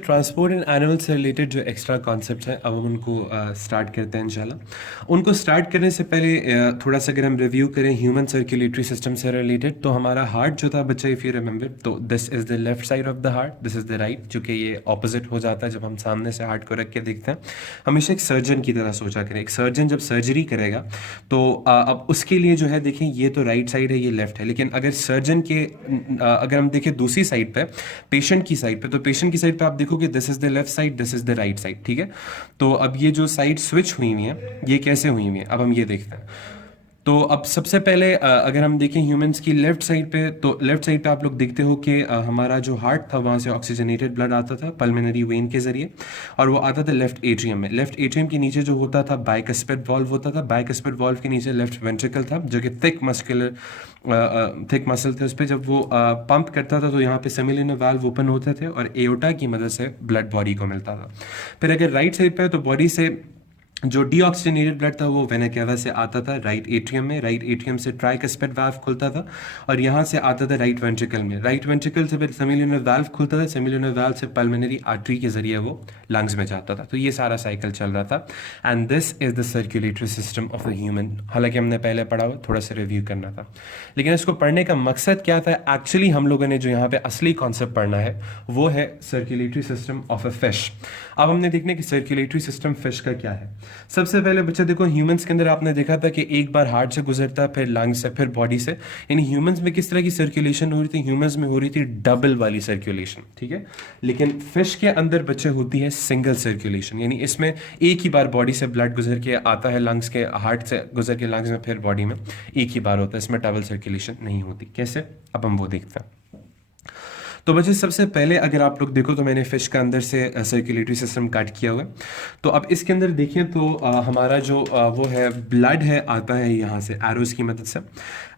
Transport and animal से related जो extra concept हैं अब हम उनको स्टार्ट करते हैं इंशाल्लाह। उनको स्टार्ट करने से पहले थोड़ा सा अगर हम रिव्यू करें ह्यूमन सर्कुलेटरी सिस्टम से रिलेटेड, तो हमारा हार्ट जो था बच्चा, इफ़ यू रिमेंबर, तो this is the left side of the heart, this is the right, जो कि ये ऑपोजिट हो जाता है जब हम सामने से हार्ट को रख के देखते हैं। हमेशा एक सर्जन की तरह सोचा करें, एक सर्जन जब सर्जरी करेगा तो अब उसके लिए जो है देखें, ये तो राइट साइड है, ये लेफ्ट है, लेकिन अगर सर्जन के अगर हम देखें दूसरी साइड पे, पेशेंट की साइड पे, तो पेशेंट की साइड पे आप देखोगे this is the left side, this is the right side, ठीक है। तो अब ये जो साइड स्विच हुई हुई है, ये कैसे हुई हुई है, अब हम ये देखते हैं। तो अब सबसे पहले अगर हम देखें ह्यूमंस की लेफ्ट साइड पे, तो लेफ्ट साइड पे आप लोग देखते हो कि हमारा जो हार्ट था वहाँ से ऑक्सीजनेटेड ब्लड आता था पल्मोनरी वेन के जरिए, और वो आता था लेफ्ट एट्रियम में। लेफ्ट एट्रियम के नीचे जो होता था बाइकस्पिड वॉल्व होता था, बाइकस्पिड वॉल्व के नीचे लेफ्ट वेंट्रिकल था, जो कि थिक मसल थे, उस पर जब वो पंप करता था तो यहाँ पे सेमिलिनर वाल्व ओपन होते थे और एओर्टा की मदद से ब्लड बॉडी को मिलता था। फिर अगर राइट साइड पे है तो बॉडी से जो डीऑक्सीजनेटेड ब्लड था वो वेना केवा से आता था राइट एट्रियम में, राइट एट्रियम से ट्राइकस्पिड वाल्व खुलता था और यहाँ से आता था राइट वेंट्रिकल में, राइट वेंट्रिकल से फिर सेमिलिनर वाल्व खुलता था, सेमिलिनर वाल्व से पल्मोनरी आर्टरी के जरिए वो लंग्स में जाता था। तो ये सारा साइकिल चल रहा था and this is the circulatory system of the human. हालांकि हमने पहले पढ़ा हुआ, थोड़ा सा रिव्यू करना था, लेकिन इसको पढ़ने का मकसद क्या था एक्चुअली, हम लोगों ने जो यहाँ पे असली कॉन्सेप्ट पढ़ना है वो है circulatory system of a fish. अब हमने देखना कि सर्कुलेटरी सिस्टम फिश का क्या है। सबसे पहले बच्चा देखो, ह्यूमंस के अंदर आपने देखा था कि एक बार हार्ट से गुजरता, फिर लंग्स से, फिर बॉडी से, यानी ह्यूमंस में किस तरह की सर्कुलेशन हो रही थी, ह्यूमंस में हो रही थी डबल वाली सर्कुलेशन, ठीक है। लेकिन फिश के अंदर बच्चे होती है सिंगल सर्कुलेशन, यानी इसमें एक ही बार बॉडी से ब्लड गुजर के आता है लंग्स के, हार्ट से गुजर के लंग्स में, फिर बॉडी में एक ही बार होता है, इसमें डबल सर्कुलेशन नहीं होती। कैसे, अब हम वो देखते हैं। तो बच्चे सबसे पहले अगर आप लोग देखो तो मैंने फिश का अंदर से सर्कुलेटरी सिस्टम कट किया हुआ है। तो अब इसके अंदर देखें तो हमारा जो वो है ब्लड है, आता है यहाँ से एरोज की मदद से।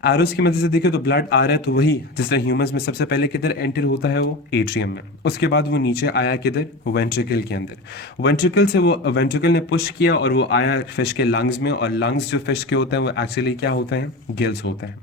एरोज की मदद से देखें तो ब्लड आ रहा है, तो वही जिस तरह ह्यूमंस में सबसे पहले किधर एंटर होता है, वो एट्रियम में, उसके बाद वो नीचे आया किधर, वेंट्रिकल के अंदर, वेंट्रिकल से वो वेंट्रिकल ने पुश किया और वो आया फिश के लंग्स में, और लंग्स जो फिश के होते हैं वो एक्चुअली क्या होते हैं, गिल्स होते हैं।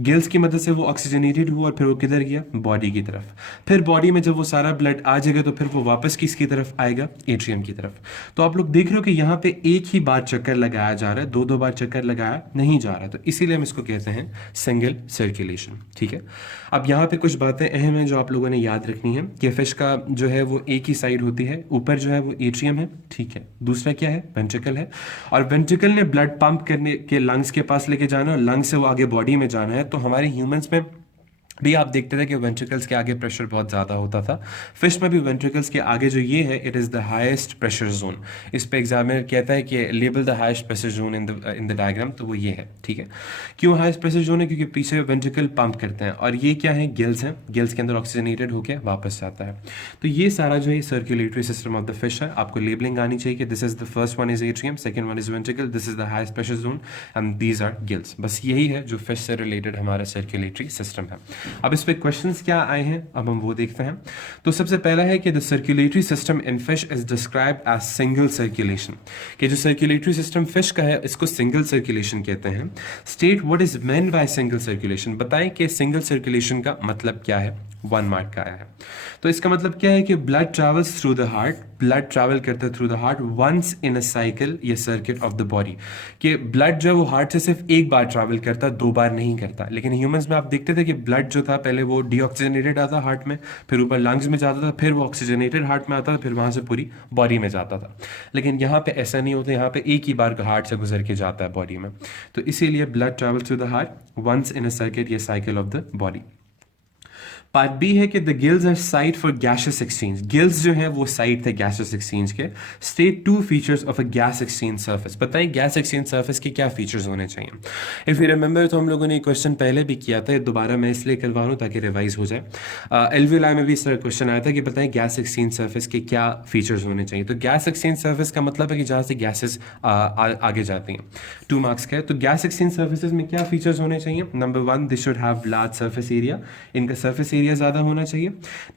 गिल्स की मदद से वो ऑक्सीजनेटेड हुआ और फिर वो किधर गया, बॉडी की तरफ। फिर बॉडी में जब वो सारा ब्लड आ जाएगा तो फिर वो वापस किसकी तरफ आएगा, एट्रियम की तरफ। तो आप लोग देख रहे हो कि यहाँ पे एक ही बार चक्कर लगाया जा रहा है, दो दो बार चक्कर लगाया नहीं जा रहा, तो इसीलिए हम इसको कहते हैं सिंगल सर्कुलेशन, ठीक है। अब यहाँ पे कुछ बातें अहम हैं जो आप लोगों ने याद रखनी है कि फिश का जो है वो एक ही साइड होती है, ऊपर जो है वो एट्रियम है, ठीक है, दूसरा क्या है, वेंट्रिकल है, और वेंट्रिकल ने ब्लड पंप करने के लंग्स के पास लेके जाना और लंग्स से वो आगे बॉडी में जाना है। तो हमारे ह्यूमंस में भी आप देखते थे कि वेंट्रिकल्स के आगे प्रेशर बहुत ज़्यादा होता था, फिश में भी वेंट्रिकल्स के आगे जो ये है, it is the highest pressure zone. इस पे एग्जामिनर कहता है कि label the highest pressure zone in the diagram, तो वो ये है, ठीक है। क्यों हाईएस्ट प्रेशर जोन है, क्योंकि पीछे वेंट्रिकल पंप करते हैं, और ये क्या है, गिल्स हैं, गिल्स के अंदर ऑक्सीजनेटेड होकर वापस जाता है। तो ये सारा जो है circulatory system of the fish है। आपको लेबलिंग आनी चाहिए कि this is the first one is atrium, second one is ventricle, this is the highest pressure zone and these are gills. बस यही है जो फिश से रिलेटेड हमारा सर्कुलेटरी सिस्टम है। अब इस पे क्वेश्चंस क्या आए हैं, अब हम वो देखते हैं। तो सबसे पहला है कि the circulatory system in fish is described as single circulation, कि जो सर्कुलेटरी सिस्टम फिश का है इसको सिंगल सर्कुलेशन कहते हैं। State what is meant by single circulation, बताएं कि सिंगल सर्कुलेशन का मतलब क्या है। 1 मार्क का आया है। तो इसका मतलब क्या है कि blood travels through the heart, blood travel करता है through the heart once in a cycle या सर्किट ऑफ द बॉडी, कि ब्लड जो है वो हार्ट से सिर्फ एक बार ट्रैवल करता, 2 बार नहीं करता। लेकिन ह्यूमंस में आप देखते थे कि ब्लड जो था पहले वो डीऑक्सीजनेटेड आता हार्ट में, फिर ऊपर लंग्स में जाता था, फिर वो ऑक्सीजनेटेड हार्ट में आता था, फिर वहां से पूरी बॉडी में जाता था। लेकिन यहाँ पे ऐसा नहीं होता, यहाँ पे एक ही बार हार्ट से गुजर के जाता है बॉडी में। तो इसीलिए blood travels through the heart once in a circuit या cycle of the body. Part B है कि the gills are site for gaseous exchange, gills जो है वो साइट थे गैसियस एक्सचेंज के। State 2 features of a gas exchange surface, बताइए gas exchange surface के क्या फीचर्स होने चाहिए। इफ यू रिमेंबर तो हम लोगों ने क्वेश्चन पहले भी किया था, दोबारा मैं इसलिए करवा रहा हूँ ताकि रिवाइज हो जाए। एलवीआई में भी इस तरह क्वेश्चन आया था कि बताएं गैस एक्सचेंज सर्फेस के क्या फीचर्स होने चाहिए। तो गैस एक्सचेंज सर्फेस का मतलब है कि जहाँ से गैसेस आगे जाती हैं। 2 मार्क्स का है। तो गैस एक्सचेंज सर्फेसेज में क्या फीचर्स होने चाहिए। Number 1, this should have large surface area, इनका सर्फेस एरिया ज़्यादा होना चाहिए।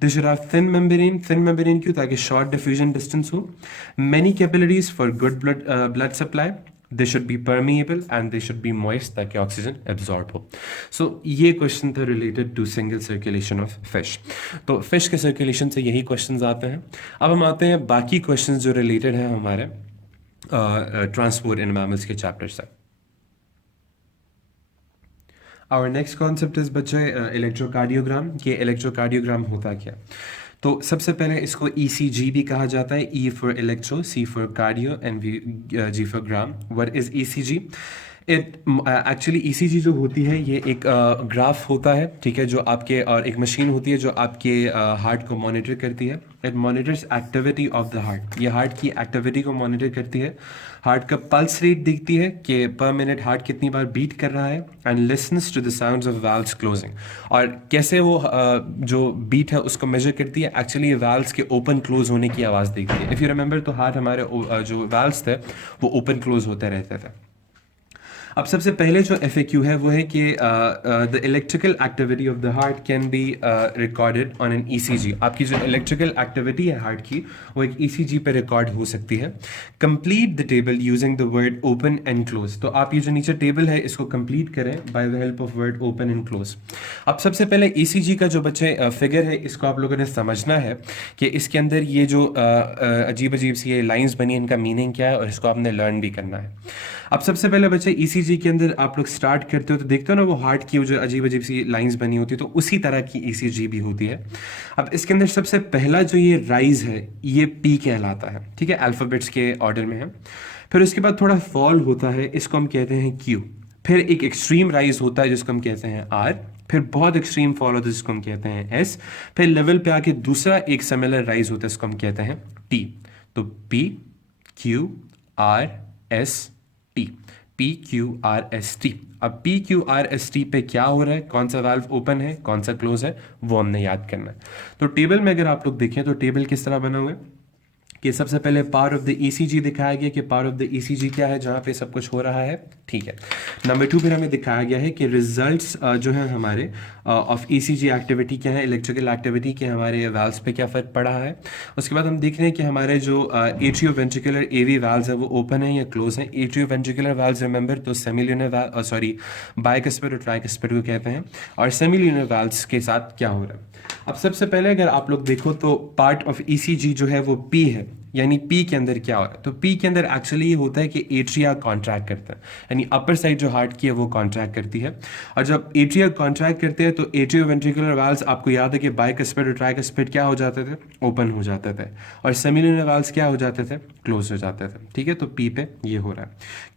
This should have thin membrane, thin membrane क्यों, ताकि शॉर्ट डिफ्यूजन डिस्टेंस हो। Many capillaries for good blood supply. They should be permeable and they should be moist ताकि oxygen absorb हो. So ये क्वेश्चन था related to single circulation of fish. तो fish के circulation से यही क्वेश्चंस आते हैं. अब हम आते हैं बाकी क्वेश्चंस जो रिलेटेड हैं हमारे ट्रांसपोर्ट इन मैमल्स के चैप्टर से. आवर नेक्स्ट कॉन्सेप्ट इज बच्चे इलेक्ट्रोकार्डियोग्राम. ये इलेक्ट्रोकार्डियोग्राम होता क्या? तो सबसे पहले इसको ECG भी कहा जाता है. E for electro, C for cardio and G for gram. What is ECG? Actually ECG जो होती है ये एक ग्राफ होता है, ठीक है, जो आपके और एक मशीन होती है जो आपके हार्ट को मॉनिटर करती है. It monitors activity of the heart. ये हार्ट की एक्टिविटी को मॉनिटर करती है. हार्ट का पल्स रेट देखती है कि पर मिनट हार्ट कितनी बार बीट कर रहा है and listens to the sounds of valves closing. और कैसे वो जो बीट है उसको मेजर करती है. एक्चुअली ये वाल्व्स के ओपन क्लोज होने की आवाज़ देखती है. इफ़ यू रिमेंबर तो हार्ट हमारे जो वाल्व्स थे वो ओपन क्लोज होते रहते थे. अब सबसे पहले जो FAQ है वो है कि the electrical activity of the heart can be recorded on an ECG. आपकी जो इलेक्ट्रिकल एक्टिविटी है हार्ट की वो एक ECG पे रिकॉर्ड हो सकती है. Complete the table using the word open and close. तो आप ये जो नीचे टेबल है इसको कंप्लीट करें by the help of word open and close. अब सबसे पहले ECG का जो बच्चे फिगर है इसको आप लोगों ने समझना है कि इसके अंदर ये जो अजीब अजीब सी ये लाइन्स बनी इनका मीनिंग क्या है और इसको आपने लर्न भी करना है. अब सबसे पहले बच्चे ECG के अंदर आप लोग स्टार्ट करते हो तो देखते हो ना वो हार्ट की वो जो अजीब अजीब सी लाइंस बनी होती है, तो उसी तरह की ECG भी होती है. अब इसके अंदर सबसे पहला जो ये राइज है ये P कहलाता है, ठीक है, अल्फ़ाबेट्स के ऑर्डर में है. फिर उसके बाद थोड़ा फॉल होता है, इसको हम कहते हैं Q. फिर एक एक्सट्रीम राइज होता है जिसको हम कहते हैं R. फिर बहुत एक्सट्रीम फॉल होता है जिसको हम कहते हैं S. फिर लेवल पे आके दूसरा एक सिमिलर राइज होता है जिसको हम कहते हैं T. तो P Q R S T. PQRST. अब PQRST पे क्या हो रहा है, कौन सा वाल्व ओपन है कौन सा क्लोज है वो हमने याद करना है. तो टेबल में अगर आप लोग देखें तो टेबल किस तरह बना हुआ है कि सबसे पहले पावर ऑफ द ECG दिखाया गया कि पावर ऑफ द ECG क्या है जहाँ पे सब कुछ हो रहा है, ठीक है. नंबर 2 फिर हमें दिखाया गया है कि रिजल्ट्स जो है हमारे ऑफ ECG एक्टिविटी क्या है, इलेक्ट्रिकल एक्टिविटी के हमारे वाल्व्स पे क्या फ़र्क पड़ा है. उसके बाद हम देख रहे हैं कि हमारे जो एट्रियोवेंट्रिकुलर AV वाल्व्स है वो ओपन है या क्लोज है. एट्रियोवेंट्रिकुलर वाल्व्स रिमेंबर तो सेमील्यूनर सॉरी बाइकस्पिड और ट्राइकस्पिड को कहते हैं. और सेमील्यूनर वाल्व्स के साथ क्या हो रहा है. अब सबसे पहले अगर आप लोग देखो तो पार्ट ऑफ ECG जो है वो P है, यानी P के अंदर क्या हो रहा है. तो P के अंदर एक्चुअली ये होता है कि एट्रिया कॉन्ट्रैक्ट करता है, यानी अपर साइड जो हार्ट की है वो कॉन्ट्रैक्ट करती है. और जब एट्रिया कॉन्ट्रैक्ट करते हैं तो एट्रियोवेंट्रिकुलर वाल्व्स आपको याद है कि बाइकस्पिड और ट्राइकस्पिड क्या हो जाते थे, ओपन हो जाते थे. और सेमिल्यूनर वाल्व्स क्या हो जाते थे, क्लोज हो जाते थे, ठीक है. तो P पे ये हो रहा है.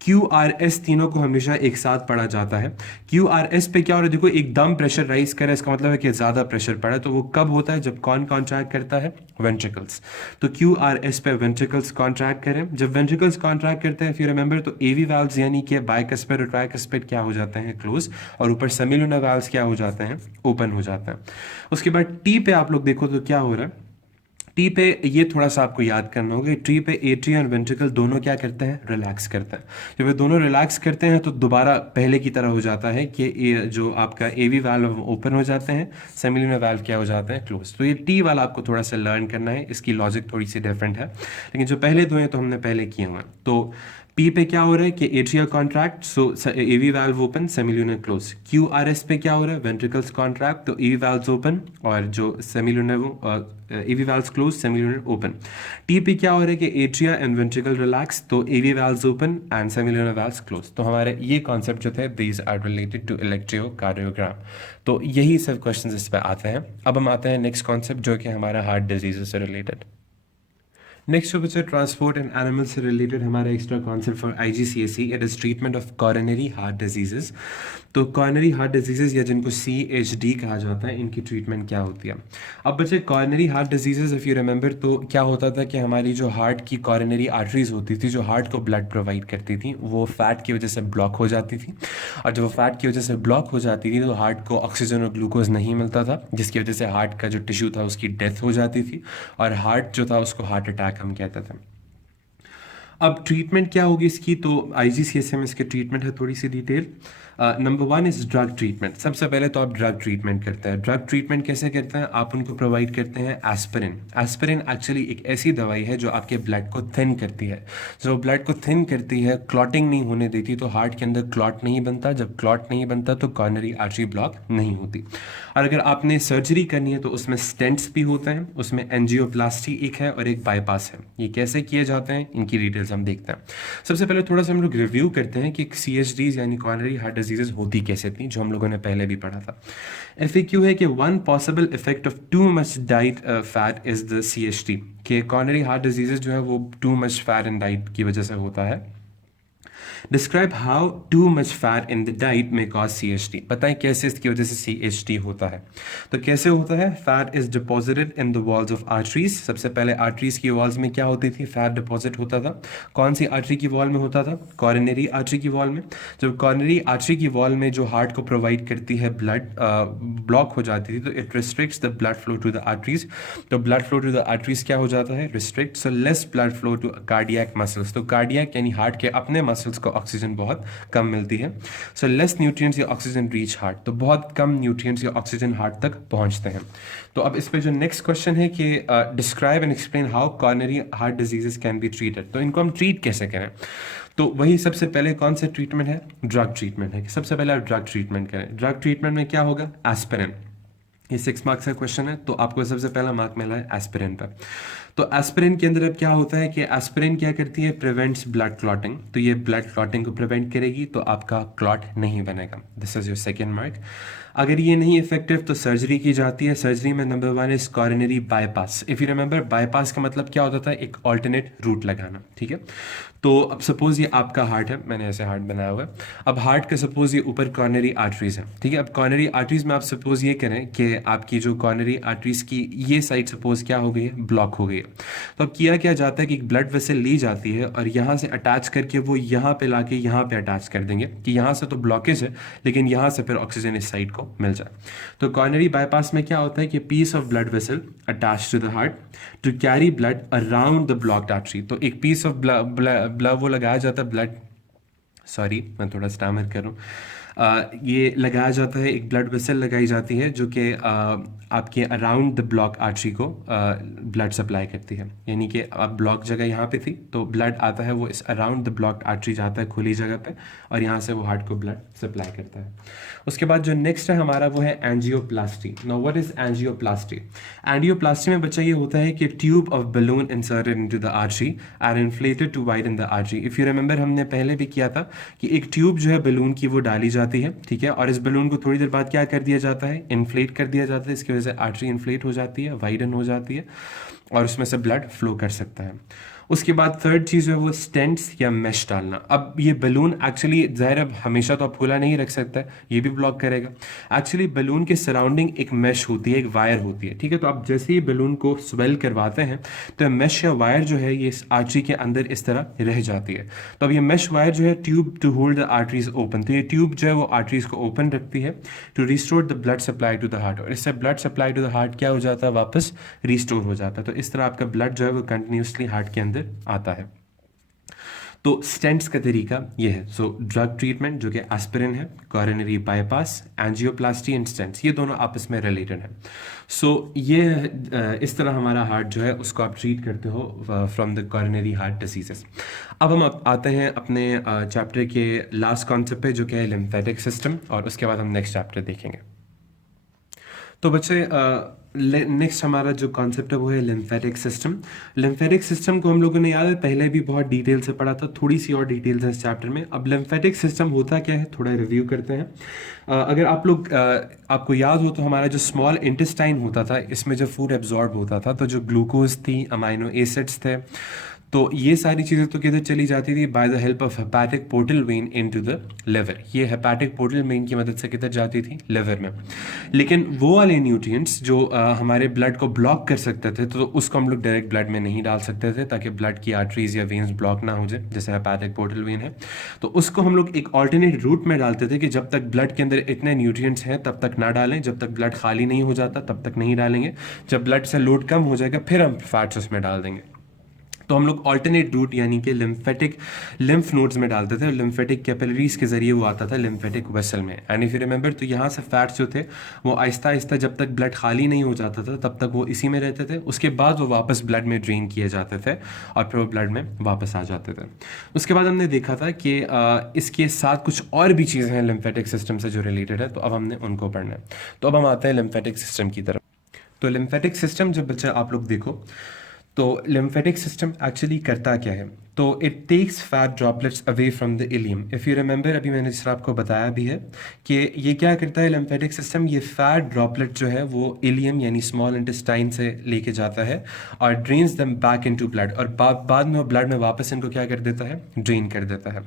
QRS तीनों को हमेशा एक साथ पढ़ा जाता है. QRS पे क्या हो रहा है, देखो एकदम प्रेशर राइज करे, इसका मतलब है कि ज़्यादा प्रेशर पड़ा है. तो वो कब होता है, जब कौन कॉन्ट्रैक्ट करता है, वेंट्रिकल्स. तो QRS पे वेंट्रिकल्स कॉन्ट्रैक्ट करें. जब वेंट्रिकल्स कॉन्ट्रैक्ट करते हैं फिर रिमेंबर तो AV वाल्व्स यानी कि बाइकस्पिड और ट्राइकस्पिड क्या हो जाते हैं, क्लोज. और ऊपर सेमिल्यूनर वाल्व्स क्या हो जाते हैं, ओपन हो जाते हैं. उसके बाद T पे आप लोग देखो तो क्या हो रहा है. T पे ये थोड़ा सा आपको याद करना होगा. T पे एट्रिया और वेंट्रिकल दोनों क्या करते हैं, रिलैक्स करते हैं. जब ये दोनों रिलैक्स करते हैं तो दोबारा पहले की तरह हो जाता है कि ये जो आपका AV वाल्व ओपन हो जाते हैं, सेमिल्यूनर वाल्व क्या हो जाते हैं, क्लोज. तो ये T वाला आपको थोड़ा सा लर्न करना है, इसकी लॉजिक थोड़ी सी डिफरेंट है, लेकिन जो पहले दो हैं तो हमने पहले किए हुए हैं. तो P पे क्या हो रहा है कि atria contract, so AV valve open, semilunar close. QRS पे क्या हो रहा है, वेंट्रिकल्स कॉन्ट्रैक्ट तो AV वाल्व्स ओपन और जो semilunar AV valves close, semilunar open. T पे क्या हो रहा है कि एट्रिया एंड वेंट्रिकल रिलैक्स तो AV valves open and semilunar valves close. तो हमारे ये कॉन्सेप्ट जो थे these are related to electrocardiogram. तो यही सब क्वेश्चंस इस पे आते हैं. अब हम आते हैं नेक्स्ट कॉन्सेप्ट जो कि हमारा हार्ट डिजीज से रिलेटेड. नेक्स्ट जो बच्चा ट्रांसपोर्ट एंड एनिमल से रिलेटेड हमारा extra concept for IGCSE, it is treatment of coronary heart diseases. तो कॉरोनरी हार्ट डिजीजेस या जिनको CHD कहा जाता है, इनकी ट्रीटमेंट क्या होती है. अब बच्चे coronary heart diseases if you remember तो क्या होता था कि हमारी जो हार्ट की कॉरोनरी आर्टरीज होती थी जो हार्ट को ब्लड प्रोवाइड करती थी वो फैट की वजह से ब्लॉक हो जाती थी. और जब वो फैट की वजह से ब्लॉक हो जाती थी तो हार्ट को ऑक्सीजन और ग्लूकोज नहीं मिलता था, जिसकी वजह से हार्ट का जो टिश्यू था उसकी डेथ हो जाती थी और हार्ट जो था उसको हार्ट अटैक हम कहते थे. अब ट्रीटमेंट क्या होगी इसकी, तो IGCSE में इसकी ट्रीटमेंट है थोड़ी सी detail. Number one is drug treatment. सबसे पहले तो आप ड्रग ट्रीटमेंट करते हैं। ड्रग ट्रीटमेंट कैसे करते हैं, आप उनको प्रोवाइड करते हैं एस्पिरिन। एस्पिरिन एक्चुअली एक ऐसी दवाई है जो आपके ब्लड को थिन करती है। जो ब्लड को थिन करती है, क्लॉटिंग नहीं होने देती, तो हार्ट के अंदर क्लॉट नहीं बनता। जब क्लॉट नहीं बनता तो कॉर्नरी आर्टरी ब्लॉक नहीं होती। और अगर आपने सर्जरी करनी है तो उसमें स्टेंट्स भी होते हैं, उसमें एंजियोप्लास्टी एक है और एक बाईपास है। ये कैसे किए जाते हैं, इनकी डिटेल्स हम देखते हैं। सबसे पहले थोड़ा सा हम लोग रिव्यू करते हैं कि CHDs यानी कॉर्नरी हार्ट डिजीजेज होती कैसे थी, जो हम लोगों ने पहले भी पढ़ा था। FAQ है कि one possible effect of too much diet fat is the CHD, कि कॉर्नरी हार्ट डिजीजेज जो है वो too much fat in diet की वजह से होता है। Describe how too much fat in the diet में कॉज CHD। बताएं कैसे इसकी वजह से CHD होता है। तो कैसे होता है, fat is deposited in the walls of arteries. सबसे पहले आर्टरीज की वॉल्स में क्या होती थी, फैट डिपॉजिट होता था। कौन सी आर्टरी की वॉल में होता था, कॉर्नरी आर्टरी की वॉल में। जब कॉर्नरी आर्टरी की वॉल में जो हार्ट को प्रोवाइड करती है ब्लड ब्लॉक हो जाती थी, तो it restricts the blood flow to the arteries. तो blood flow to the arteries क्या हो जाता है, restrict. So less blood flow to cardiac muscles. तो कार्डियक यानी हार्ट के अपने मसल्स को ऑक्सीजन बहुत कम मिलती है। सो लेस न्यूट्रिएंट्स या ऑक्सीजन रीच हार्ट, तो बहुत कम न्यूट्रिएंट्स या ऑक्सीजन हार्ट तक पहुंचते हैं। तो अब इस पे जो नेक्स्ट क्वेश्चन है कि describe and explain how coronary heart diseases can be treated. तो इनको हम ट्रीट कैसे करें, तो वही सबसे पहले कौन सा ट्रीटमेंट है, ड्रग ट्रीटमेंट है कि सबसे पहले आप ड्रग ट्रीटमेंट करें। ड्रग ट्रीटमेंट में क्या होगा, एस्पिरिन। ये 6 मार्क्स का क्वेश्चन है, तो आपको सबसे पहला मार्क मिला है एस्पिरिन पर। तो एस्पिरिन के अंदर अब क्या होता है कि एस्पिरिन क्या करती है, प्रिवेंट्स ब्लड क्लॉटिंग। तो ये ब्लड क्लॉटिंग को प्रिवेंट करेगी, तो आपका क्लॉट नहीं बनेगा। This is your second mark. अगर ये नहीं इफेक्टिव तो सर्जरी की जाती है। सर्जरी में number one is coronary bypass. If you remember, bypass का मतलब क्या होता था, एक ऑल्टरनेट रूट लगाना, ठीक है। तो अब सपोज ये आपका हार्ट है, मैंने ऐसे हार्ट बनाया हुआ है। अब हार्ट का सपोज ये ऊपर कॉर्नरी आर्टरीज है, ठीक है। अब कॉर्नरी आर्टरीज में आप सपोज ये करें कि आपकी जो कॉर्नरी आर्टरीज की ये साइड सपोज क्या हो गई है, ब्लॉक हो गई है। तो अब किया क्या जाता है कि एक ब्लड वेसल ली जाती है और यहाँ से अटैच करके वो यहाँ पे लाके यहाँ पे अटैच कर देंगे कि यहाँ से तो ब्लॉकेज है लेकिन यहाँ से फिर ऑक्सीजन इस साइड को मिल जाए। तो कॉर्नरी बाईपास में क्या होता है कि piece of blood vessel attach to the heart to carry blood around the blocked artery. तो एक पीस ऑफ ब्लड वो लगाया जाता है, ब्लड, सॉरी मैं थोड़ा स्टैमर कर रहा हूँ। ये लगाया जाता है, एक ब्लड वेसल लगाई जाती है जो कि आपके अराउंड द ब्लॉक आर्टरी को ब्लड सप्लाई करती है। यानी कि अब ब्लॉक जगह यहाँ पे थी तो ब्लड आता है वो इस अराउंड द ब्लॉक आर्टरी जाता है खुली जगह पे और यहाँ से वो हार्ट को ब्लड सप्लाई करता है। उसके बाद जो नेक्स्ट है हमारा वो है angioplasty. Now what is angioplasty. Angioplasty में बच्चा ये होता है कि tube of balloon inserted into the artery are inflated to widen the artery. If you remember हमने पहले भी किया था कि एक ट्यूब जो है बलून की वो डाली जाती है, ठीक है, और इस बलून को थोड़ी देर बाद क्या कर दिया जाता है, इन्फ्लेट कर दिया जाता है। इसकी वजह से आर्टरी इन्फ्लेट हो जाती है, वाइडन हो जाती है और उसमें से ब्लड फ्लो कर सकता है। उसके बाद थर्ड चीज़ है वो स्टेंट्स या मैश डालना। अब ये बलून एक्चुअली ज़ाहिर है हमेशा तो आप खुला नहीं रख सकता है, ये भी ब्लॉक करेगा। एक्चुअली बलून के सराउंडिंग एक मैश होती है, एक वायर होती है, ठीक है। तो आप जैसे ही बलून को स्वेल करवाते हैं तो मैश या वायर जो है ये आर्टरी के अंदर इस तरह रह जाती है। तो अब ये मैश वायर जो है tube to hold the arteries open, तो ये ट्यूब जो है वो आर्टरीज को ओपन रखती है to restore the blood supply to the heart, और इससे blood supply to the heart क्या हो जाता है, वापस रिस्टोर हो जाता है। तो इस तरह आपका ब्लड जो है वो कंटिन्यूसली हार्ट के अंदर आता है। तो स्टेंट्स का तरीका ये है। सो ड्रग ट्रीटमेंट जो कि एस्पिरिन है, coronary bypass, angioplasty and stents, ये दोनों आपस में रिलेटेड है। सो ये इस तरह हमारा हार्ट जो है उसको आप ट्रीट करते हो from the coronary heart diseases. अब हम आते हैं अपने चैप्टर के लास्ट कॉन्सेप्ट पे जो कि है लिम्फेटिक सिस्टम, और उसके बाद हम नेक्स्ट चैप्टर देखेंगे। तो बच्चे नेक्स्ट हमारा जो कॉन्सेप्ट है वो है लिम्फेटिक सिस्टम। लिम्फेटिक सिस्टम को हम लोगों ने याद है पहले भी बहुत डिटेल से पढ़ा था, थोड़ी सी और डिटेल्स हैं इस चैप्टर में। अब लिम्फेटिक सिस्टम होता क्या है थोड़ा रिव्यू करते हैं। अगर आप लोग आपको याद हो तो हमारा जो स्मॉल इंटेस्टाइन होता था इसमें जो फूड एब्जॉर्ब होता था, तो जो ग्लूकोज थी, अमाइनो एसिड्स थे, तो ये सारी चीज़ें तो किधर चली जाती थी, by the help of hepatic portal vein into the liver. ये हेपेटिक पोर्टल वेन की मदद से किधर जाती थी, लिवर में। लेकिन वो वाले न्यूट्रिएंट्स जो हमारे ब्लड को ब्लॉक कर सकते थे तो उसको हम लोग डायरेक्ट ब्लड में नहीं डाल सकते थे ताकि ब्लड की आर्टरीज या वेन्स ब्लॉक ना हो जाए, जैसे हेपेटिक पोर्टल वेन है। तो उसको हम लोग एक ऑल्टरनेट रूट में डालते थे कि जब तक ब्लड के अंदर इतने न्यूट्रिएंट्स हैं तब तक ना डालें, जब तक ब्लड खाली नहीं हो जाता तब तक नहीं डालेंगे, जब ब्लड से लोड कम हो जाएगा फिर हम फैट्स उसमें डाल देंगे। तो हम लोग ऑल्टरनेट रूट यानी कि लिम्फेटिक लिम्फ नोड्स में डालते थे, लिम्फेटिक कैपिलरीज के जरिए वो आता था लिम्फेटिक वेसल में। एंड इफ यू रिमेंबर, तो यहाँ से फैट्स जो थे वो आहिस्ता आहिस्ता जब तक ब्लड खाली नहीं हो जाता था तब तक वो इसी में रहते थे, उसके बाद वो वापस ब्लड में ड्रेन किए जाते थे और फिर वो ब्लड में वापस आ जाते थे। उसके बाद हमने देखा था कि इसके साथ कुछ और भी चीज़ें हैं लिम्फेटिक सिस्टम से जो रिलेटेड है, तो अब हमने उनको पढ़ना है। तो अब हम आते हैं लिम्फेटिक सिस्टम की तरफ। तो लिम्फेटिक सिस्टम जब बच्चा आप लोग देखो, तो लिम्फेटिक सिस्टम एक्चुअली करता क्या है, तो it takes fat droplets away from the ileum. If you remember, अभी मैंने जिस आपको बताया भी है कि ये क्या करता है लिम्फेटिक सिस्टम, ये फैट ड्रॉपलेट जो है वो इलियम यानी स्मॉल इंटेस्टाइन से लेके जाता है और drains them back into blood, और बाद में वो ब्लड में वापस इनको क्या कर देता है, ड्रेन कर देता है।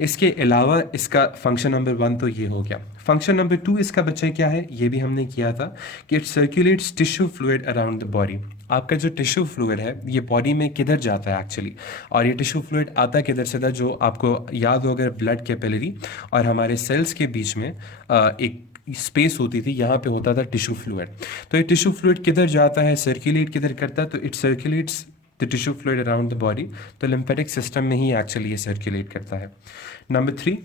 इसके अलावा इसका फंक्शन नंबर 1 तो ये हो गया। फंक्शन नंबर 2 इसका बच्चे क्या है, ये भी हमने किया था कि it circulates tissue fluid around the body. आपका जो टिश्यू फ्लूइड है ये बॉडी में किधर जाता है एक्चुअली, और ये टिश्यू फ्लूइड आता किधर से था, जो आपको याद हो अगर ब्लड कैपिलरी और हमारे सेल्स के बीच में एक स्पेस होती थी, यहाँ पे होता था टिश्यू फ्लूइड। तो ये टिश्यू फ्लूइड किधर जाता है, सर्कुलेट किधर करता है, तो it circulates the tissue fluid around the body. तो लिम्फेटिक सिस्टम में ही एक्चुअली ये सर्कुलेट करता है। Number 3,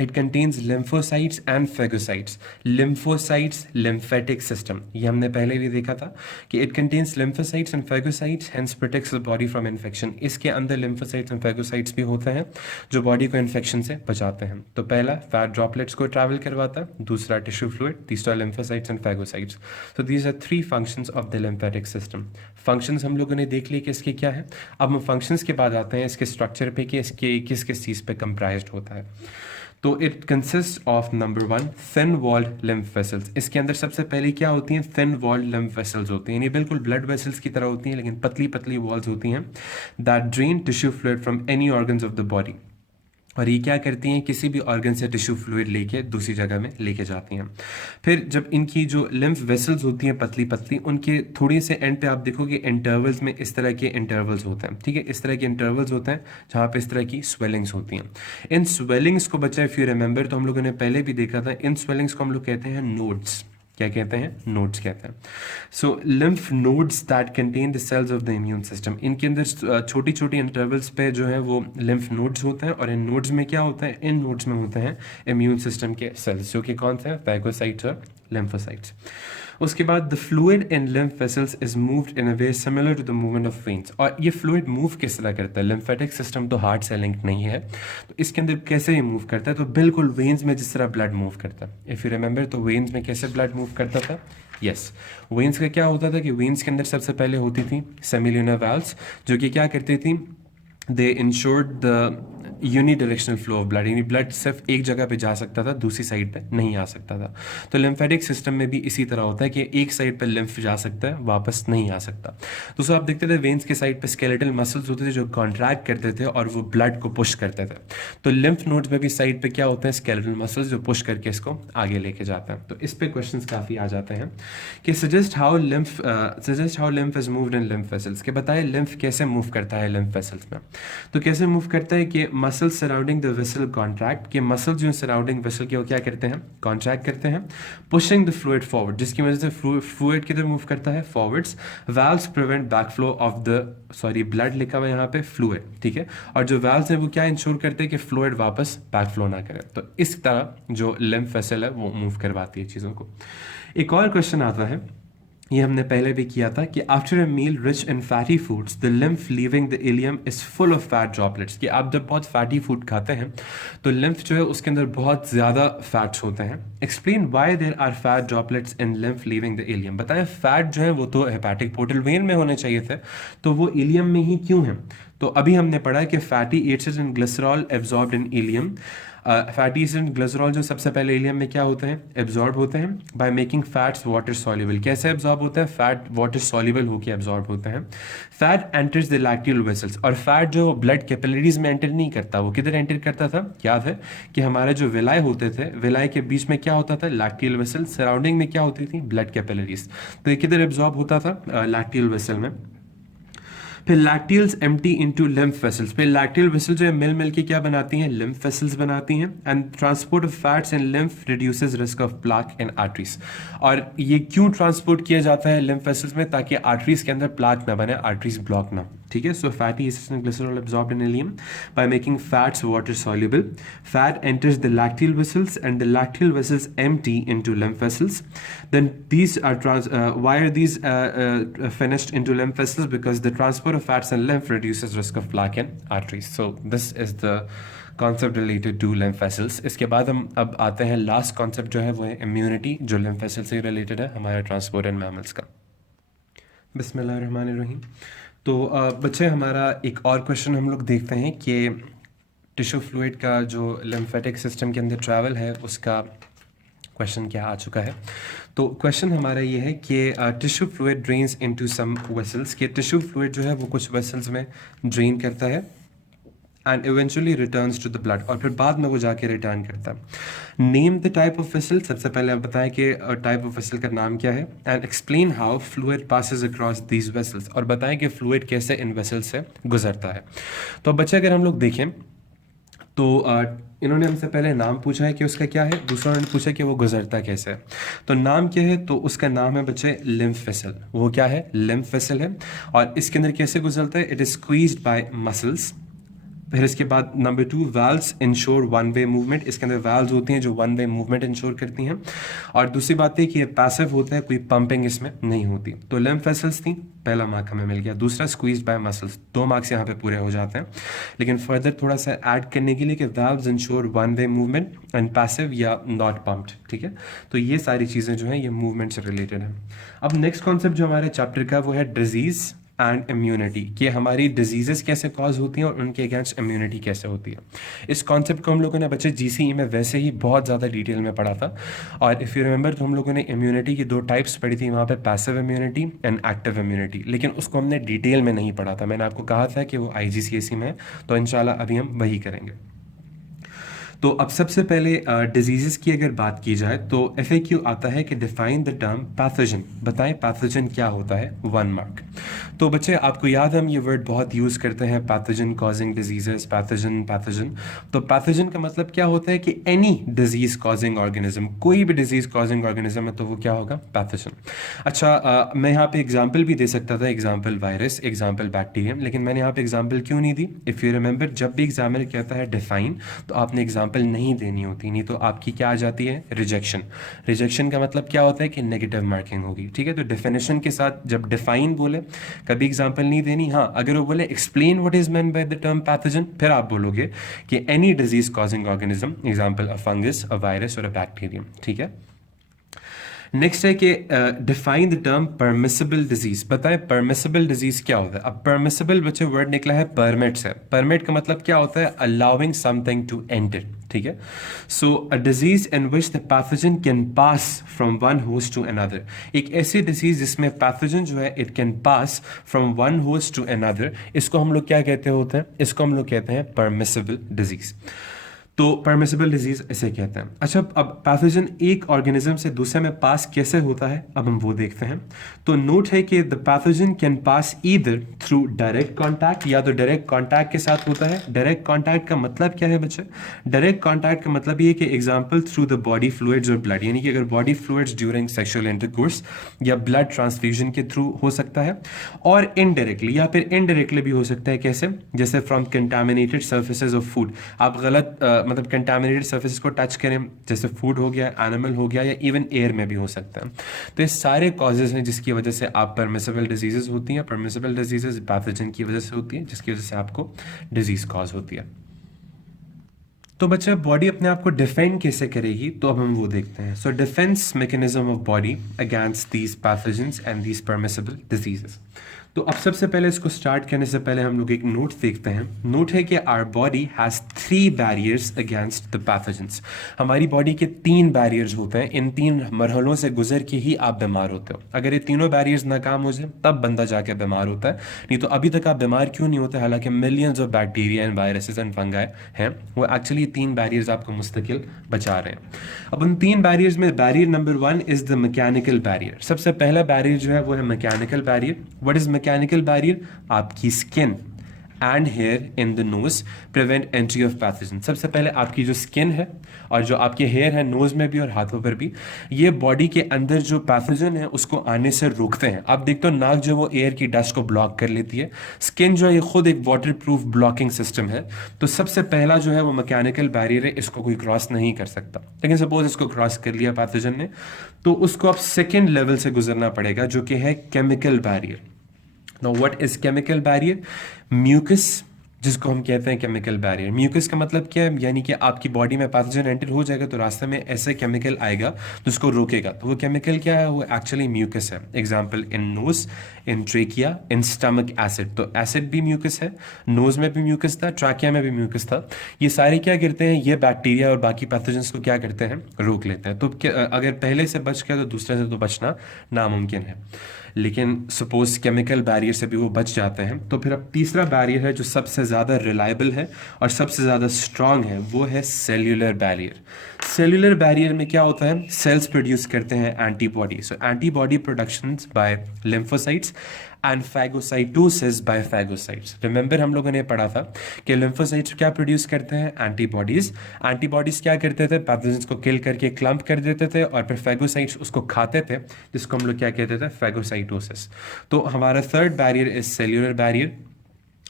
it contains lymphocytes and phagocytes। lymphocytes lymphatic system, ये हमने पहले भी देखा था कि it contains lymphocytes and phagocytes, hence protects the body from infection। इसके अंदर lymphocytes एंड phagocytes भी होते हैं जो बॉडी को इन्फेक्शन से बचाते हैं। तो पहला फैट ड्रॉपलेट्स को ट्रैवल करवाता है, दूसरा टिश्यू फ्लूइड, तीसरा lymphocytes and phagocytes। so these are 3 functions of the lymphatic system। Functions हम लोगों ने देख लिए कि इसके क्या है। अब हम फंक्शंस के बाद आते हैं इसके स्ट्रक्चर पे कि इसके किस किस चीज़ पे कंप्राइज्ड होता है। तो it consist of number 1 thin walled lymph vessels. इसके अंदर सबसे पहले क्या होती हैं, थिन वॉल्ड लिम्फ वेसल्स होती हैं, यानी बिल्कुल ब्लड वेसल्स की तरह होती हैं लेकिन पतली पतली वॉल्स होती हैं, that drain tissue fluid from any organs of the body. और ये क्या करती हैं, किसी भी ऑर्गन से टिश्यू फ्लूइड लेके दूसरी जगह में लेके जाती हैं। फिर जब इनकी जो लिम्फ वेसल्स होती हैं पतली पतली, उनके थोड़े से एंड पे आप देखोगे इंटरवल्स में इस तरह के इंटरवल्स होते हैं, ठीक है, इस तरह के इंटरवल्स होते हैं जहाँ पे इस तरह की स्वेलिंग्स होती हैं। इन स्वेलिंग्स को बच्चा इफ यू रिमेंबर, तो हम लोगों ने पहले भी देखा था, इन स्वेलिंग्स को हम लोग कहते हैं नोड्स। क्या कहते हैं, नोड्स कहते हैं। So lymph nodes that contain the cells of the immune system, इनके अंदर छोटी छोटी इंटरवल्स पे जो है वो लिम्फ नोड्स होते हैं, और इन नोड्स में क्या होता है, इन नोड्स में होते हैं इम्यून सिस्टम के सेल्स, जो कि कौन से हैं, फैगोसाइट्स और लिम्फोसाइट्स। उसके बाद the fluid in lymph vessels is moved in a way similar to the movement of veins. और ये फ्लूइड मूव किस तरह करता है, लिम्फेटिक सिस्टम तो हार्ट से लिंक नहीं है, तो इसके अंदर कैसे ये मूव करता है, तो बिल्कुल वेन्स में जिस तरह ब्लड मूव करता है। इफ़ यू रिमेंबर, तो वेन्स में कैसे ब्लड मूव करता था, यस, वेन्स का क्या होता था कि वेन्स के अंदर सबसे पहले होती थी सेमिल्यूनर वाल्व्स, जो कि क्या करती थी, they ensured the unidirectional flow of blood, यानी ब्लड सिर्फ एक जगह पे जा सकता था, दूसरी साइड पे नहीं आ सकता था। तो लिम्फेटिक सिस्टम में भी इसी तरह होता है कि एक साइड पे लिम्फ जा सकता है, वापस नहीं आ सकता। दूसरा आप देखते थे वेन्स के साइड पे स्केलेटल मसल्स होते थे जो कॉन्ट्रैक्ट करते थे और वो ब्लड को पुश करते थे। तो लिम्फ नोड्स में भी साइड पे क्या होते हैं, स्केलेटल मसल्स जो पुश करके इसको आगे लेके जाते हैं। तो इस पे क्वेश्चंस काफ़ी आ जाते हैं कि suggest how lymph is moved in lymph vessels, के बताए लिम्फ कैसे मूव करता है लिम्फ वेसल्स में। तो कैसे मूव करता है कि muscles surrounding the vessel contract, कि मसल्स जो सराउंडिंग वेसल के वो क्या करते हैं, कॉन्ट्रैक्ट करते हैं, पुशिंग द फ्लूइड फॉरवर्ड, जिसकी वजह से फ्लूइड किधर मूव करता है, forwards. Valves prevent backflow of the blood लिखा हुआ है यहाँ पे फ्लूइड, ठीक है, और जो वाल्व्स हैं वो क्या इंश्योर करते हैं कि फ्लूइड वापस बैकफ्लो ना करे। तो इस तरह जो लिम्फ वेसल है वो मूव करवाती है चीज़ों को। एक और क्वेश्चन आता है, ये हमने पहले भी किया था कि after a meal rich in fatty foods the lymph leaving the ileum is full of fat droplets, कि आप जब बहुत फैटी फूड खाते हैं तो लिम्फ जो है उसके अंदर बहुत ज़्यादा फैट्स होते हैं। Explain why there are fat droplets in lymph leaving the ileum, बताएं फैट जो है वो तो हेपाटिक पोर्टल वेन में होने चाहिए थे, तो वो इलियम में ही क्यों है। तो अभी हमने पढ़ा कि fatty acids and glycerol absorbed in ileum. Fatty acid glycerol जो सबसे पहले इलियम में क्या होते हैं, एब्जॉर्ब होते हैं by making fats water soluble. कैसे एब्जॉर्ब होता है, फैट वाटर सॉल्युबल होकर एब्जॉर्ब होते हैं। Fat enters the lacteal vessels, और फैट जो ब्लड कैपिलरीज में एंटर नहीं करता, वो किधर एंटर करता था, याद है कि हमारे जो विलाय होते थे, विलाय के बीच में क्या होता था, लैक्टियल वेसल, सराउंडिंग में क्या होती थी, ब्लड कैपिलरीज। तो ये किधर एब्जॉर्ब होता था, लैक्टियल वेसल में। फिर lacteals empty into lymph vessels, फिर लैक्टियल वेसल जो है मिल के क्या बनाती हैं, लिम्फ वेसल्स बनाती हैं। And transport of fats in lymph reduces risk of plaque in arteries, और ये क्यों ट्रांसपोर्ट किया जाता है लिम्फ वेसल्स में, ताकि आर्टरीज के अंदर प्लाक ना बने, आर्टरीज ब्लॉक ना, ठीक है. So fatty acids and glycerol absorbed in ileum by making fats water soluble. Fat enters the lacteal vessels and the lacteal vessels empty into lymph vessels. Then these are why are these finished into lymph vessels? Because the transport of fats and lymph reduces risk of plaque in arteries. So this is the concept related to lymph vessels. इसके बाद हम अब आते हैं last concept जो है वो है इम्यूनिटी, जो lymph vessels से रिलेटेड है हमारे ट्रांसपोर्ट एंड मैमल्स का. बिस्मिल्लाहिर्रहमानिर्रहीम. तो बच्चे हमारा एक और क्वेश्चन हम लोग देखते हैं कि टिश्यू फ्लूइड का जो लिम्फेटिक सिस्टम के अंदर ट्रैवल है उसका क्वेश्चन क्या आ चुका है. तो क्वेश्चन हमारा ये है कि tissue fluid drains into some vessels, कि टिश्यू फ्लूइड जो है वो कुछ वेसल्स में ड्रेन करता है and eventually returns to the blood, और फिर बाद में वो जाके रिटर्न करता है. Name the type of vessel. सबसे पहले आप बताएं कि टाइप ऑफ वेसल का नाम क्या है, and explain how fluid passes across these vessels, और बताएं कि फ्लूइड कैसे इन वेसल्स से गुजरता है. तो बच्चे अगर हम लोग देखें तो इन्होंने हमसे पहले नाम पूछा है कि उसका क्या है, दूसरा उन्होंने पूछा कि वो गुजरता कैसे है. तो नाम क्या है, तो उसका नाम है बच्चे लिम्फ वेसल. वो क्या है, लिम्फ वेसल है. और इसके अंदर कैसे गुजरता है, it is squeezed bye muscles. फिर इसके बाद number 2, valves ensure one way movement. इसके अंदर वाल्व्स होती हैं जो वन वे मूवमेंट इंश्योर करती हैं. और दूसरी बात है कि ये पैसिव होता है, कोई पंपिंग इसमें नहीं होती. तो लिम्फ वेसल्स थी, पहला मार्क हमें मिल गया. दूसरा स्क्वीज्ड बाय मसल्स, 2 मार्क्स यहाँ पे पूरे हो जाते हैं. लेकिन फर्दर थोड़ा सा ऐड करने के लिए कि valves ensure one way movement and passive या नॉट पम्प्ड. ठीक है, तो ये सारी चीज़ें जो हैं ये मूवमेंट से रिलेटेड हैं. अब नेक्स्ट कॉन्सेप्ट जो हमारे चैप्टर का वो है डिजीज़ एंड इम्यूनिटी, कि हमारी डिजीजेस कैसे कॉज होती हैं और उनके अगेंस्ट इम्यूनिटी कैसे होती है. इस कॉन्सेप्ट को हम लोगों ने बच्चे जीसीई में वैसे ही बहुत ज़्यादा डिटेल में पढ़ा था. और इफ़ यू रिमेंबर तो हम लोगों ने इम्यूनिटी की 2 टाइप्स पढ़ी थी वहाँ पे, passive immunity and active immunity. लेकिन उसको हमने डिटेल में नहीं पढ़ा था. मैंने आपको कहा था कि वो IGCSE में है, तो इंशाल्लाह अभी हम वही करेंगे. तो अब सबसे पहले डिजीज़ की अगर बात की जाए तो FAQ आता है कि डिफाइन द टर्म पैथोजन. बताएं पैथोजन क्या होता है, 1 मार्क. तो बच्चे आपको याद है हम ये वर्ड बहुत यूज़ करते हैं, pathogen causing diseases, pathogen pathogen. तो पैथोजन का मतलब क्या होता है कि एनी डिजीज़ कॉजिंग ऑर्गेनिज्म, कोई भी डिजीज़ कॉजिंग ऑर्गेनिज्म है तो वो क्या होगा, पैथोजन. अच्छा मैं यहाँ पे एग्जाम्पल भी दे सकता था, एग्जाम्पल वायरस, एग्जाम्पल बैक्टीरियम, लेकिन मैंने यहाँ पे एग्जाम्पल क्यों नहीं दी. इफ़ यू रिमेंबर जब भी एग्जामिनर कहता है डिफाइन तो आपने एग्जाम्पल नहीं देनी होती, नहीं तो आपकी क्या आ जाती है, रिजेक्शन. रिजेक्शन का मतलब क्या होता है कि नेगेटिव मार्किंग होगी. ठीक है, तो डेफिनेशन के साथ जब डिफाइन बोले कभी एग्जांपल नहीं देनी. हाँ, अगर वो बोले explain what is meant by the term pathogen, फिर आप बोलोगे कि any disease causing organism, example a fungus, a virus और अ बैक्टीरियम. ठीक है, नेक्स्ट है कि define the term permissible disease. बताएं परमिसिबल डिजीज क्या होता है. अब परमिसिबल बच्चे वर्ड निकला है परमिट से. परमिट का मतलब क्या होता है, अलाउिंग समथिंग टू एंटर. ठीक है, so a disease in which the pathogen can pass from one host to another. एक ऐसी डिजीज जिसमें पैथोजन जो है it can pass from one host to another, इसको हम लोग क्या कहते होते हैं, इसको हम लोग कहते हैं परमिसिबल डिजीज. तो परमिसिबल डिजीज इसे कहते हैं. अच्छा, अब पैथोजन एक ऑर्गेनिज्म से दूसरे में पास कैसे होता है, अब हम वो देखते हैं. तो नोट है कि the pathogen can pass either through direct contact, या तो डायरेक्ट कांटेक्ट के साथ होता है. डायरेक्ट कांटेक्ट का मतलब क्या है बच्चे, डायरेक्ट कांटेक्ट का मतलब ये कि example through the body fluids और ब्लड, यानी कि अगर body fluids during sexual intercourse या ब्लड ट्रांसफ्यूजन के थ्रू हो सकता है. और इनडायरेक्टली या फिर इनडायरेक्टली भी हो सकता है. कैसे, जैसे from contaminated surfaces of food. आप गलत मतलब कंटामिनेटेड सर्फेसेस को टच करें, जैसे फूड हो गया, एनिमल हो गया, या इवन एयर में भी हो सकता है. तो ये सारे कॉजेज हैं जिसकी वजह से आप परमिसिबल डिजीजेस होती हैं. परमिसिबल डिजीजेस पैथोजन की वजह से होती है, जिसकी वजह से आपको डिजीज कॉज होती है. तो बच्चा बॉडी अपने आप को डिफेंड कैसे करेगी, तो अब हम वो देखते हैं. So defence mechanism of body against these pathogens and these permissible diseases. तो अब सबसे पहले इसको स्टार्ट करने से पहले हम लोग एक नोट देखते हैं. नोट है कि our body has 3 barriers against the pathogens. हमारी बॉडी के 3 बैरियर्स होते हैं. इन 3 मरहलों से गुजर के ही आप बीमार होते हो. अगर ये तीनों बैरियर्स नाकाम हो जाए तब बंदा जाके बीमार होता है, नहीं तो अभी तक आप बीमार क्यों नहीं होते. हालांकि millions of bacteria and viruses and fungi हैं, वो एक्चुअली 3 बैरियर्स आपको मुस्तकिल बचा रहे हैं. अब उन 3 बैरियर्स में barrier number 1 is the mechanical barrier. सबसे पहला बैरियर जो है वो है mechanical barrier. What is mechanical barrier, आपकी skin and hair in the nose prevent entry of pathogen. सबसे पहले आपकी जो स्किन है और जो आपके हेयर है नोज में भी और हाथों पर भी, ये बॉडी के अंदर जो पैथोजन है उसको आने से रोकते हैं। आप देखते हो नाक जो वो एयर की डस्ट को ब्लॉक कर लेती है, स्किन जो है ये खुद एक वाटर प्रूफ ब्लॉकिंग सिस्टम है। तो सबसे पहला जो है वो मैकेनिकल बैरियर है, इसको कोई क्रॉस नहीं कर सकता। लेकिन सपोज इसको क्रॉस कर लिया पैथोजन ने, तो उसको अब सेकेंड लेवल से गुजरना पड़ेगा जो कि है chemical barrier. Now what is chemical barrier? Mucus, जिसको हम कहते हैं केमिकल बैरियर। म्यूकस का मतलब क्या है? यानी कि आपकी बॉडी में पैथोजन एंटर हो जाएगा तो रास्ते में ऐसे केमिकल आएगा जिसको रोकेगा। तो वो केमिकल क्या है? वो एक्चुअली म्यूकस है। Example, in knows, in trachea, in stomach acid. तो एसिड भी म्यूकस है, नोज में भी म्यूकस था, ट्रैकिया में भी म्यूकस था। ये सारे क्या करते हैं? ये बैक्टीरिया और बाकी पैथोजन्स को क्या करते हैं? रोक लेते हैं। तो अगर पहले से बच गया तो दूसरे से तो बचना नामुमकिन है। लेकिन सपोज केमिकल बैरियर से भी वो बच जाते हैं, तो फिर अब तीसरा बैरियर है जो सबसे ज़्यादा रिलायबल है और सबसे ज़्यादा स्ट्रांग है, वो है सेल्यूलर बैरियर। सेल्यूलर बैरियर में क्या होता है? सेल्स प्रोड्यूस करते हैं antibody. So antibody production by lymphocytes and phagocytosis by phagocytes. Remember हम लोगों ने पढ़ा था कि लिम्फोसाइट्स क्या प्रोड्यूस करते हैं? एंटीबॉडीज। एंटीबॉडीज क्या करते थे? पैथोजेंस को किल करके क्लम्प कर देते थे और फिर फैगोसाइट्स उसको खाते थे, जिसको हम लोग क्या कहते थे? फैगोसाइटोसिस। तो हमारा third barrier is cellular barrier,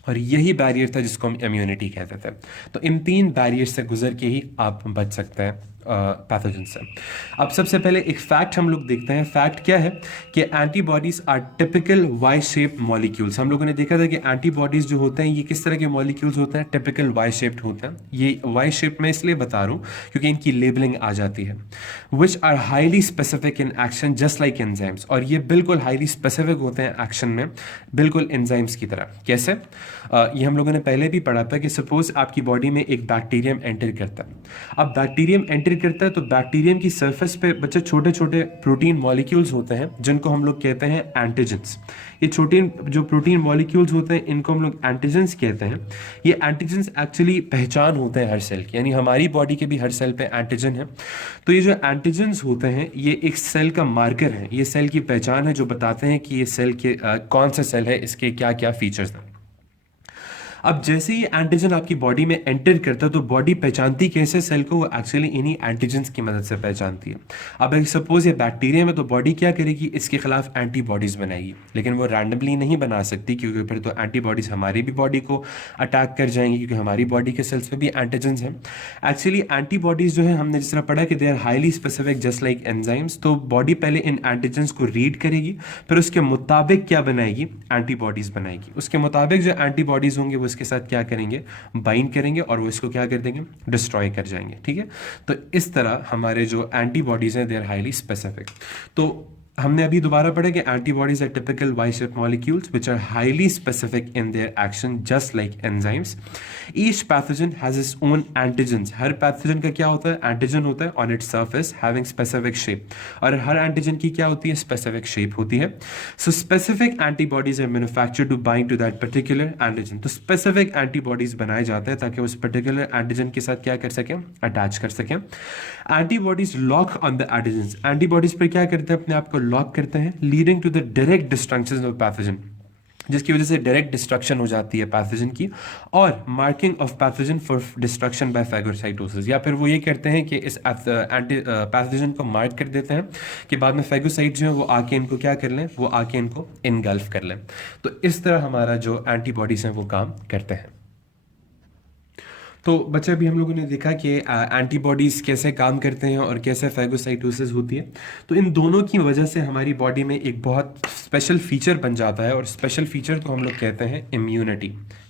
और यही बैरियर था जिसको हम इम्यूनिटी कहते थे। तो इन तीन बैरियर से गुजर के ही आप बच सकते हैं पैथोजन से। अब सबसे पहले एक फैक्ट हम लोग देखते हैं। फैक्ट क्या है कि antibodies are typical Y shaped molecules. हम लोगों ने देखा था कि एंटीबॉडीज जो होते हैं ये किस तरह के मॉलिक्यूल्स होते हैं? टिपिकल वाई शेप्ड होते हैं। ये वाई शेप में इसलिए बता रहा हूँ क्योंकि इनकी लेबलिंग आ जाती है। Which are highly specific in action just like enzymes. और ये बिल्कुल हाईली स्पेसिफिक होते हैं एक्शन में, बिल्कुल एंजाइम्स की तरह। कैसे? ये हम लोगों ने पहले भी पढ़ा था कि सपोज आपकी बॉडी में एक बैक्टीरियम एंटर करता है। अब बैक्टीरियम एंटर करता है तो बैक्टीरियम की सरफेस पे बच्चे छोटे छोटे प्रोटीन मॉलिक्यूल्स होते हैं जिनको हम लोग कहते हैं एंटीजेंस। ये छोटे जो प्रोटीन मॉलिक्यूल्स होते हैं इनको हम लोग एंटीजेंस कहते हैं। ये एंटीजेंस एक्चुअली पहचान होते हैं हर सेल की, यानी हमारी बॉडी के भी हर सेल पे एंटीजन है। तो ये जो एंटीजेंस होते हैं ये एक सेल का मार्कर है, ये सेल की पहचान है जो बताते हैं कि ये सेल के कौन सा सेल है, इसके क्या क्या फीचर्स हैं। अब जैसे ही एंटीजन आपकी बॉडी में एंटर करता है तो बॉडी पहचानती कैसे सेल को? वो एक्चुअली इन्हीं एंटीजन्स की मदद से पहचानती है। अब अगर सपोज ये बैक्टीरिया में, तो बॉडी क्या करेगी? इसके खिलाफ एंटीबॉडीज बनाएगी। लेकिन वो रैंडमली नहीं बना सकती क्योंकि फिर तो एंटीबॉडीज हमारी भी बॉडी को अटैक कर जाएंगी क्योंकि हमारी बॉडी के सेल्स में भी एंटीजन्स हैं। एक्चुअली एंटीबॉडीज जो है हमने जिस तरह पढ़ा कि they are highly specific just like enzymes. तो बॉडी पहले इन एंटीजन्स को रीड करेगी, फिर उसके मुताबिक क्या बनाएगी? एंटीबॉडीज बनाएगी। उसके मुताबिक जो एंटीबॉडीज होंगे वो इसके साथ क्या करेंगे? बाइंड करेंगे और वो इसको क्या कर देंगे? डिस्ट्रॉय कर जाएंगे। ठीक है, तो इस तरह हमारे जो एंटीबॉडीज हैं दे आर हाईली स्पेसिफिक। तो हमने अभी दोबारा पढ़ा कि antibodies are typical Y shape molecules which are highly specific in their action just like enzymes. Each pathogen has its own antigens. हर पैथोजन का क्या होता है? एंटीजन होता है on its surface having specific shape, और हर एंटीजन की क्या होती है? स्पेसिफिक शेप होती है। So specific antibodies are manufactured to bind to that particular antigen. तो स्पेसिफिक एंटीबॉडीज बनाए जाते हैं ताकि उस पर्टिकुलर एंटीजन के साथ क्या कर सकें? अटैच कर सकें। Antibodies lock on the antigens. Antibodies पर क्या करते हैं? अपने आप को लॉक करते हैं, leading to the direct destruction of pathogen, जिसकी वजह से डायरेक्ट डिस्ट्रक्शन हो जाती है पैथोजन की, और marking of pathogen for destruction by phagocytosis. या फिर वो ये करते हैं कि इस पैथोजन को मार्क कर देते हैं कि बाद में फैगोसाइट जो है वो आके इनको क्या कर लें? वो आके इनको इनगल्फ कर लें। तो इस तरह हमारा जो एंटीबॉडीज हैं वो काम करते हैं। तो बच्चे अभी हम लोगों ने देखा कि एंटीबॉडीज़ कैसे काम करते हैं और कैसे फैगोसाइटोसिस होती है। तो इन दोनों की वजह से हमारी बॉडी में एक बहुत स्पेशल फीचर बन जाता है, और स्पेशल फीचर तो हम लोग कहते हैं इम्यूनिटी।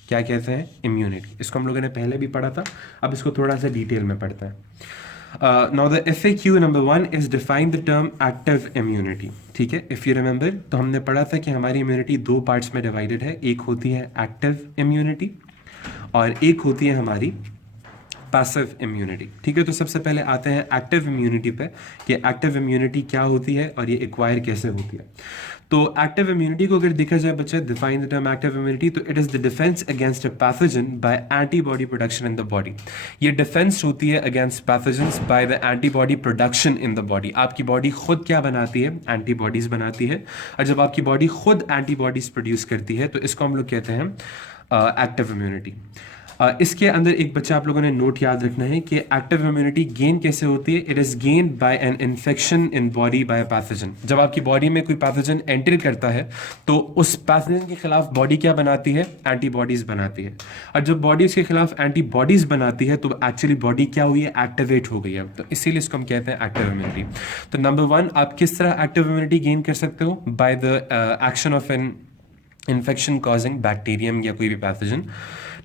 क्या कहते हैं? इम्यूनिटी। इसको हम लोगों ने पहले भी पढ़ा था, अब इसको थोड़ा सा डिटेल में पढ़ते हैं। Now the FAQ number 1 is define the term active immunity. ठीक है, इफ़ यू रिमेंबर तो हमने पढ़ा था कि हमारी इम्यूनिटी दो पार्ट्स में डिवाइडेड है। एक होती है एक्टिव इम्यूनिटी और एक होती है हमारी पैसिव इम्यूनिटी। ठीक है, तो सबसे पहले आते हैं एक्टिव इम्यूनिटी पे कि एक्टिव इम्यूनिटी क्या होती है और ये एक्वायर कैसे होती है। तो एक्टिव इम्यूनिटी को अगर देखा जाए बच्चे, define the term active immunity, तो it is the defence against a pathogen by antibody production in the body. ये डिफेंस होती है against pathogens by the antibody production in the body. आपकी बॉडी खुद क्या बनाती है? एंटीबॉडीज बनाती है, और जब आपकी बॉडी खुद एंटीबॉडीज प्रोड्यूस करती है तो इसको हम लोग कहते हैं एक्टिव इम्यूनिटी। इसके अंदर एक बच्चा आप लोगों ने नोट याद रखना है कि एक्टिव इम्यूनिटी गेन कैसे होती है। It is gain by an infection in body by pathogen. जब आपकी बॉडी में कोई पैथोजन एंटर करता है तो उस पैथोजन के खिलाफ बॉडी क्या बनाती है, एंटीबॉडीज़ बनाती है। और जब बॉडी इसके खिलाफ एंटीबॉडीज़ बनाती है तो एक्चुअली बॉडी क्या हुई है, एक्टिवेट हो गई है। तो इसीलिए इसको हम कहते हैं एक्टिव इम्यूनिटी। तो नंबर 1, आप किस तरह एक्टिव इम्यूनिटी गेन कर सकते हो, by the action of an infection causing bacterium या कोई भी पैथोजन।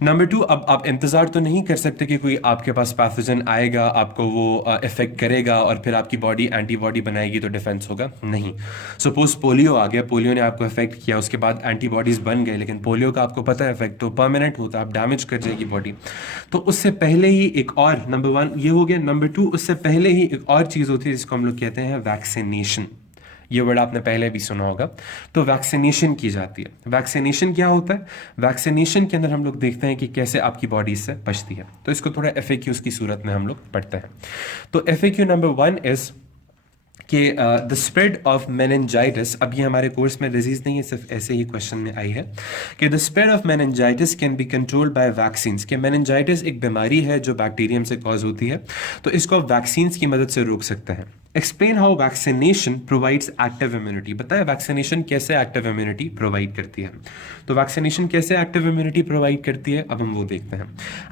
नंबर 2, अब आप इंतज़ार तो नहीं कर सकते कि कोई आपके पास पैथोजन आएगा, आपको वो इफेक्ट करेगा और फिर आपकी बॉडी एंटीबॉडी बनाएगी तो डिफेंस होगा, नहीं। सपोज पोलियो आ गया, पोलियो ने आपको इफेक्ट किया, उसके बाद एंटीबॉडीज़ बन गए, लेकिन पोलियो का आपको पता है इफेक्ट तो परमानेंट होता है, आप डैमेज कर जाएगी बॉडी। तो उससे पहले ही एक और, नंबर 1 ये हो गया। नंबर 2, उससे पहले ही एक और चीज़ होती है जिसको हम लोग कहते हैं वैक्सीनेशन। ये वर्ड आपने पहले भी सुना होगा। तो वैक्सीनेशन की जाती है। वैक्सीनेशन क्या होता है, वैक्सीनेशन के अंदर हम लोग देखते हैं कि कैसे आपकी बॉडी इससे बचती है। तो इसको थोड़ा FAQs की सूरत में हम लोग पढ़ते हैं। तो FAQ नंबर 1 इज कि द स्प्रेड ऑफ मेनिंजाइटिस, अब ये हमारे कोर्स में डिजीज नहीं है, सिर्फ ऐसे ही क्वेश्चन में आई है कि the spread of meningitis can be controlled by vaccines. कि मेनिंजाइटिस एक बीमारी है जो बैक्टीरियम से कॉज होती है, तो इसको आप वैक्सीन्स की मदद से रोक सकते हैं। Explain how vaccination provides active immunity. बताए वैक्सीनेशन कैसे एक्टिव इम्यूनिटी प्रोवाइड करती है। तो वैक्सीनेशन कैसे एक्टिव इम्यूनिटी प्रोवाइड करती है, अब हम वो देखते हैं।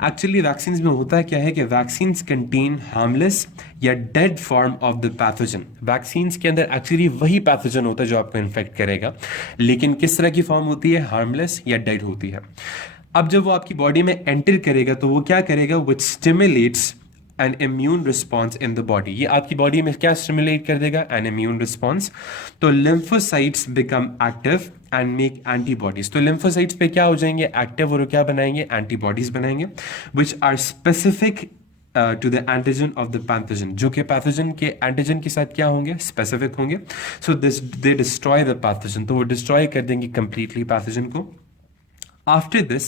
एक्चुअली वैक्सीन्स में होता है क्या है कि वैक्सीन्स कंटेन हार्मलेस या dead form of the pathogen. Vaccines के अंदर एक्चुअली वही पैथोजन होता है जो आपको इन्फेक्ट करेगा, लेकिन किस तरह की फॉर्म होती है, हार्मलेस या डेड होती है। अब जब वो आपकी बॉडी में एंटर करेगा तो वो क्या करेगा, which stimulates an immune response in the body. ये आपकी बॉडी में क्या स्टिमुलेट कर देगा, एन इम्यून रिस्पॉन्स। तो lymphocytes become active and make antibodies. तो लिम्फोसाइट्स पे क्या हो जाएंगे, एक्टिव, और क्या बनाएंगे, एंटीबॉडीज बनाएंगे, which are specific to the antigen of the pathogen, जो कि पैथोजन के एंटीजन के साथ क्या होंगे, स्पेसिफिक होंगे। So this they destroy the pathogen, तो वो डिस्ट्रॉय कर देंगे कंप्लीटली पैथोजन को। After this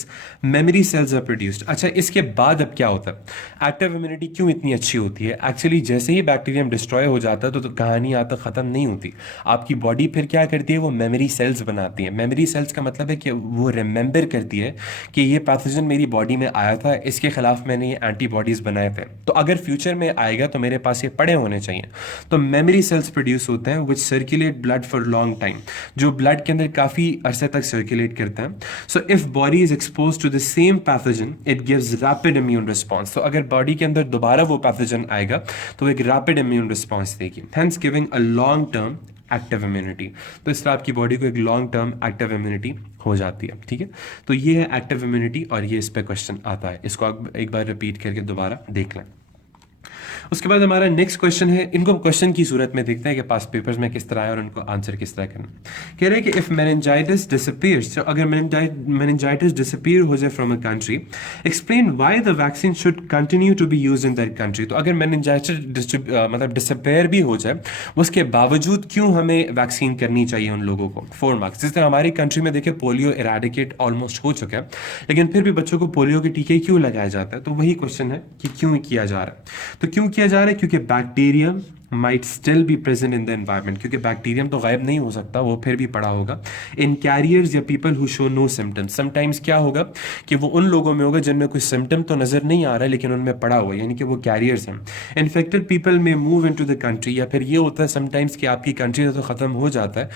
memory cells are produced. अच्छा, इसके बाद अब क्या होता है, एक्टिव इम्यूनिटी क्यों इतनी अच्छी होती है। एक्चुअली जैसे ही बैक्टीरियम डिस्ट्रॉय हो जाता है तो कहानी यहाँ तक ख़त्म नहीं होती। आपकी बॉडी फिर क्या करती है, वो मेमोरी सेल्स बनाती है। मेमोरी सेल्स का मतलब है कि वो रिमेंबर करती है कि ये पैथोजन मेरी बॉडी में आया था, इसके खिलाफ मैंने ये एंटीबॉडीज़ बनाए थे, तो अगर फ्यूचर में आएगा तो मेरे पास ये पड़े होने चाहिए। तो मेमोरी सेल्स प्रोड्यूस होते हैं which circulate blood for long time, जो ब्लड के अंदर काफ़ी अरसे तक सर्कुलेट करते हैं। So if body is expose to the same pathogen it gives rapid immune response. तो अगर बॉडी के अंदर दोबारा वो पैथोजन आएगा तो एक रैपिड इम्यून रिस्पॉन्स देगी, hence giving a long term active immunity. तो इस तरह आपकी बॉडी को एक लॉन्ग टर्म एक्टिव इम्यूनिटी हो जाती है। ठीक है, तो ये है एक्टिव इम्यूनिटी और ये इस पे क्वेश्चन आता है, इसको आप एक बार रिपीट करके दोबारा देख लें। उसके बाद हमारा नेक्स्ट क्वेश्चन है, इनको क्वेश्चन की सूरत में देखते हैं कि पास पेपर्स में किस तरह है और उनको आंसर किस तरह करना। कह रहे हैं कि इफ मेनिंजाइटिस डिसअपीयर्स, तो अगर मेनिंजाइटिस डिसअपीयर हो जाए from a country, explain why the vaccine should continue to be used in that country. तो अगर मेनिंजाइटिस मतलब डिसअपीयर भी हो जाए, उसके बावजूद क्यों हमें वैक्सीन करनी चाहिए उन लोगों को। 4 मार्क्स। जिस तरह हमारी कंट्री में देखिए पोलियो इराडिकेट ऑलमोस्ट हो चुका है, लेकिन फिर भी बच्चों को पोलियो के टीके क्यों लगाया जाता है। तो वही क्वेश्चन है कि क्यों किया जा रहा है। तो क्यों किया जा रहा है, क्योंकि bacterium might still be present in the environment, क्योंकि बैक्टीरियम तो गायब नहीं हो सकता, वो फिर भी पड़ा होगा इन कैरियर्स या people who show no symptoms. Sometimes क्या होगा कि वो उन लोगों में होगा जिनमें कोई सिम्टम तो नजर नहीं आ रहा है लेकिन उनमें पड़ा हुआ है, यानी कि वो कैरियर्स हैं। इन्फेक्टेड पीपल में move into the country, या फिर ये होता है समटाइम्स कि आपकी कंट्री तो ख़त्म हो जाता है